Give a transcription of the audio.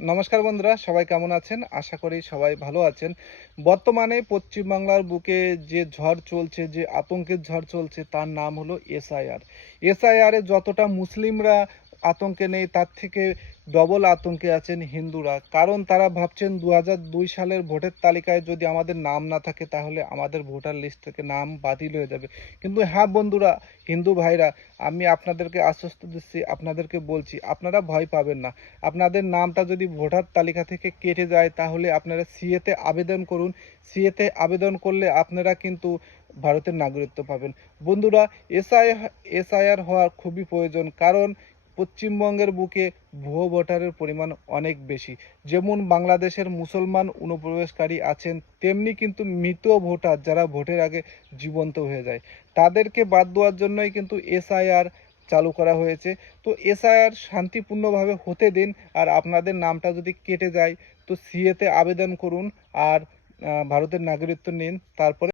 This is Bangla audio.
নমস্কার বন্ধুরা, সবাই কেমন আছেন? আশা করি সবাই ভালো আছেন। বর্তমানে পশ্চিমবাংলার বুকে যে ঝড় চলছে, যে আতঙ্কের ঝড় চলছে তার নাম হলো এসআইআর। এসআইআর এ যতটা মুসলিমরা আতঙ্কে নেই তার থেকে ডবল আতঙ্কে আছেন হিন্দুরা। কারণ তারা ভাবছেন ২০০২ সালের ভোটের তালিকায় যদি আমাদের নাম না থাকে তাহলে আমাদের ভোটার লিস্ট থেকে নাম বাতিল হয়ে যাবে। কিন্তু হ্যাঁ বন্ধুরা, হিন্দু ভাইরা, আমি আপনাদেরকে আশ্বস্ত দিচ্ছি, আপনাদেরকে বলছি আপনারা ভয় পাবেন না। আপনাদের নামটা যদি ভোটার তালিকা থেকে কেটে যায় তাহলে আপনারা সিএতে আবেদন করুন। সিএতে আবেদন করলে আপনারা কিন্তু ভারতের নাগরিকত্ব পাবেন। বন্ধুরা, এসআইআর হওয়া খুবই প্রয়োজন, কারণ পশ্চিমবঙ্গের বুকে ভুয়ো ভোটারের পরিমাণ অনেক বেশি। যেমন বাংলাদেশের মুসলমান অনুপ্রবেশকারী আছেন, তেমনি কিন্তু মৃত ভোটার যারা ভোটের আগে জীবন্ত হয়ে যায়, তাদেরকে বাদ দেওয়ার জন্যই কিন্তু এসআইআর চালু করা হয়েছে। তো এসআইআর শান্তিপূর্ণভাবে হতে দিন। আর আপনাদের নামটা যদি কেটে যায় তো সিএতে আবেদন করুন আর ভারতের নাগরিকত্ব নিন, তারপরে